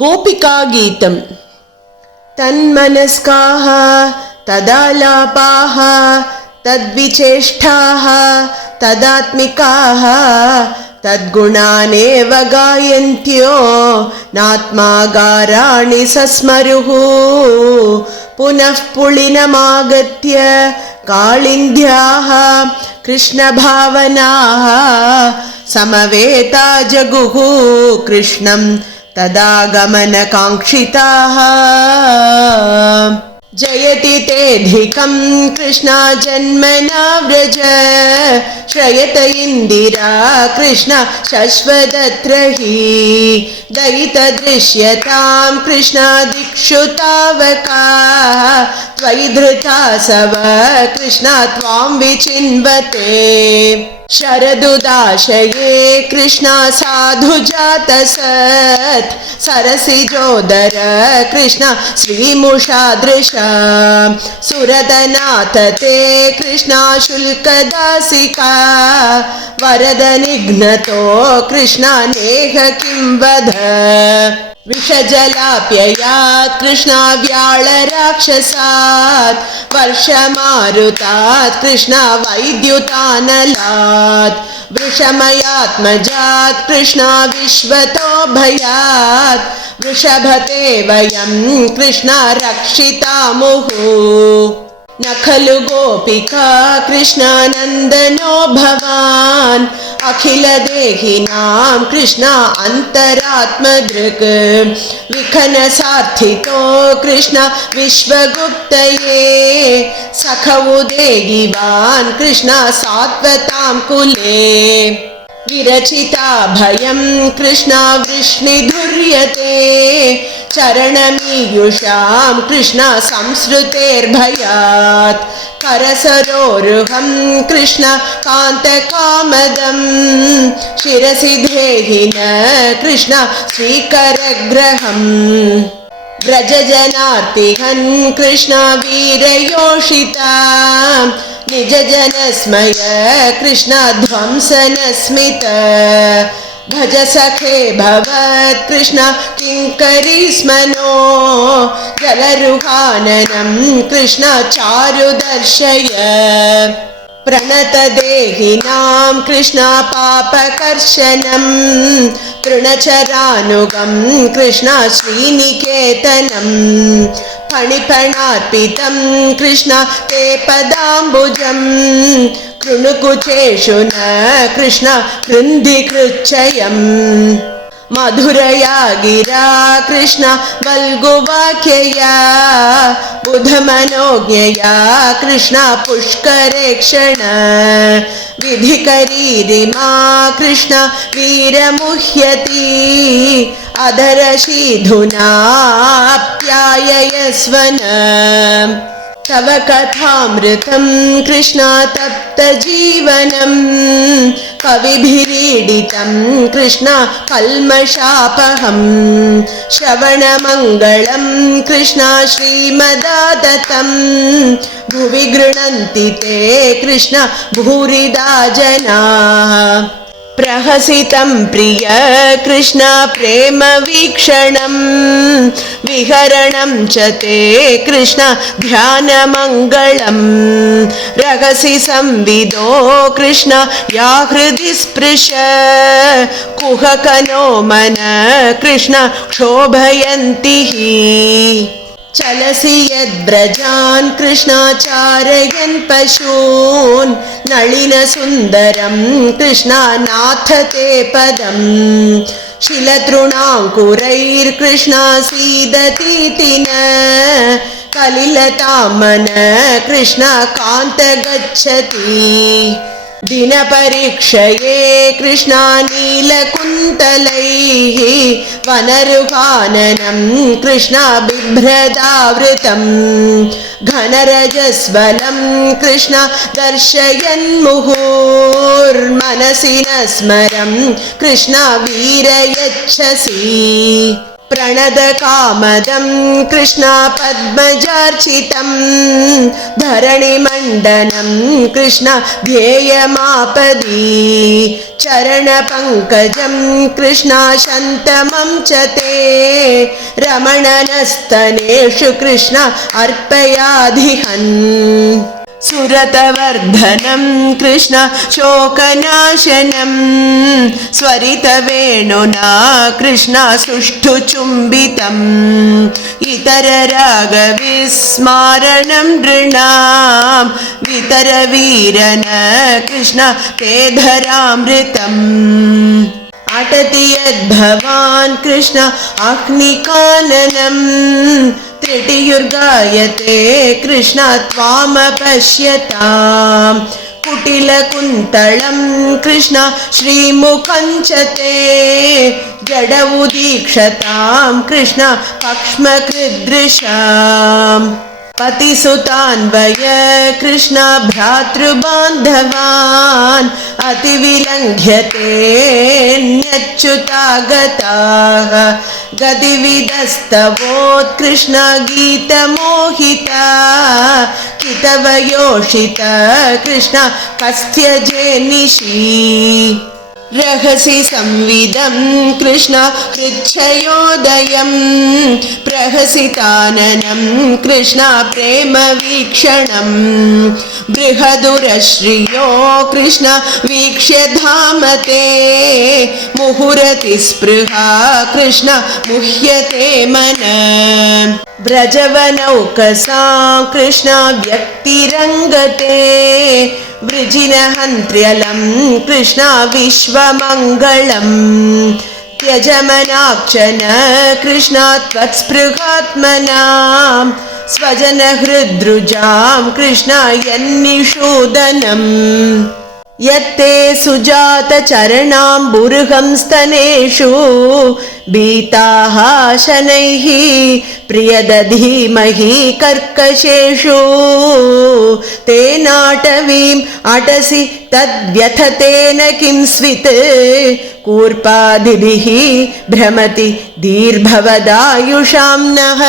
गोपिकागीतम्। तन्मनस्काः तदालापाः तद्विचेष्टाः तदात्मिकाः तद्गुणानेव गायन्त्यो नात्मागाराणि सस्मरुः। पुनः पुलिनमागत्य काळिन्द्याः कृष्णभावनाः समवेता जगुः कृष्णं तदागमनकाङ्क्षिताः। जयति तेऽधिकं कृष्णा जन्मना व्रज श्रयत इन्दिरा कृष्ण शश्वदत्र हि दयितदृश्यतां कृष्णा दिक्षु तावकाः त्वयि धृतासव कृष्णा त्वां विचिन्वते। शरदुदाशये कृष्णा साधु जातसत् सरसिजोदर कृष्णा श्रीमुषादृशा सुरदनाथ ते कृष्णा शुल्कदासिका वरद निघ्नतो कृष्णा नेह किं वद। विषजलाप्ययात् कृष्णा व्याळराक्षसात् वर्षमारुतात् कृष्णा वैद्युतानलात् वृषमयात्मजात् कृष्णा विश्वतो भयात् वृषभते वयं कृष्णा रक्षितामुः। न खलु गोपिका कृष्णानन्दनो भवान् अखिलदेहिनां कृष्णा अन्तरात्मदृक् विखनसार्थितो कृष्णा विश्वगुप्तये सखौ देहिवान् कृष्णा सात्वतां कुले विरचिता भयं कृष्णा वृष्णिधुर्यते चरणमीयुषां कृष्णा संसृतेर्भयात् करसरोरुहं कृष्णा कान्तकामदं शिरसि धेहि न कृष्णा श्रीकरग्रहम्। व्रजजनार्तिहन् कृष्णा वीरयोषिता निजजनस्मय कृष्णा ध्वंसनस्मित भज सखे भवत् कृष्णा किङ्करीस्मनो जलरुहाननं कृष्णा चारुदर्शय। प्रणतदेहिनां कृष्णा पापकर्शनं तृणचरानुगं कृष्णा श्रीनिकेतनं फणिफणार्पितं कृष्णा ते पदाम्बुजं कृणुकुचेषु न कृष्णा कृन्धिकृच्छयम्। मधुरया गिरा कृष्णा वल्गुवाक्यया बुधमनोज्ञया कृष्णा पुष्करेक्षण विधिकरीरिमा कृष्णा वीरमुह्यति अधरशीधुनाप्याययस्वन। तव कथामृतं कृष्णा तप्तजीवनं कविभिरीडितं कृष्णा कल्मषापहं श्रवणमङ्गलं कृष्णा श्रीमदादतं भुवि गृह्णन्ति ते कृष्णा भूरिदा जनाः। प्रहसितं प्रिय कृष्णा प्रेमवीक्षणं विहरणं च ते कृष्णा ध्यानमङ्गलं रहसि संविदो कृष्णा या हृदि स्पृश कुहकनो मन कृष्णा क्षोभयन्ति हि। चलसि यद्व्रजान् कृष्णा चारयन् पशून् नളിनसुन्दरं कृष्णा नाथ ते पदं शिलतृणाङ्कुरैर्कृष्णा सीदतीति न कलिलतामन कृष्णा कान्त गच्छति। दिनपरीक्षये कृष्णा नीलकुन्तलैः वनरुहाननं कृष्णा बिभ्रदावृतं घनरजस्वलं कृष्णा दर्शयन्मुहुर्मनसि न स्मरं कृष्णा वीरयच्छसि। प्रणदकामदं कृष्ण पद्मजार्चितं धरणिमण्डनं कृष्ण ध्येयमापदि चरणपङ्कजं कृष्ण शन्तमं च ते रमणनस्तनेषु कृष्ण अर्पयाधिहन् सुरतवर्धनं कृष्ण शोकनाशनं स्वरितवेणुना कृष्ण सुष्ठुचुम्बितम् इतररागविस्मारणं नृणां वितरवीरन कृष्ण ते धरामृतम् अटति यद्भवान् कृष्ण अग्निकाननम् त्रिटियुर्गायते कृष्ण त्वामपश्यताम् कुटिलकुन्तलं कृष्ण श्रीमुखं च ते जड उदीक्षतां कृष्ण पक्ष्मकृदृशाम् पतिसुतान्वय कृष्ण भ्रातृबान्धवान् अतिविलङ्घ्यते न्यच्युतागताः गतिविदस्तवोत्कृष्ण गीतमोहिता कितवयोषिता कृष्ण कस्त्यजेनिषी रहसि संविदं कृष्ण हृच्छयोदयं प्रहसिताननं कृष्ण प्रेमवीक्षणं बृहदुरश्रियो कृष्ण वीक्ष्य धामते मुहुरतिस्पृहा कृष्ण मुह्यते मन व्रजवनौकसां कृष्ण व्यक्तिरङ्गते वृजिनहन्त्र्यलं कृष्ण विश्वमङ्गलम् त्यजमनाक्षन कृष्ण त्वत्स्पृहात्मनां स्वजनहृद्रुजां कृष्ण यन्निषूदनम् यत्ते सुजातचरणाम्बुरुहं स्तनेषु भीताः शनैः प्रियदधीमहि कर्कशेषु तेनाटवीम् अटसि तद्व्यथतेन किं स्वित् कूर्पादिभिः भ्रमति दीर्भवदायुषां नः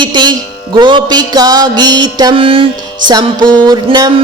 इति गोपिका गीतं सम्पूर्णम्।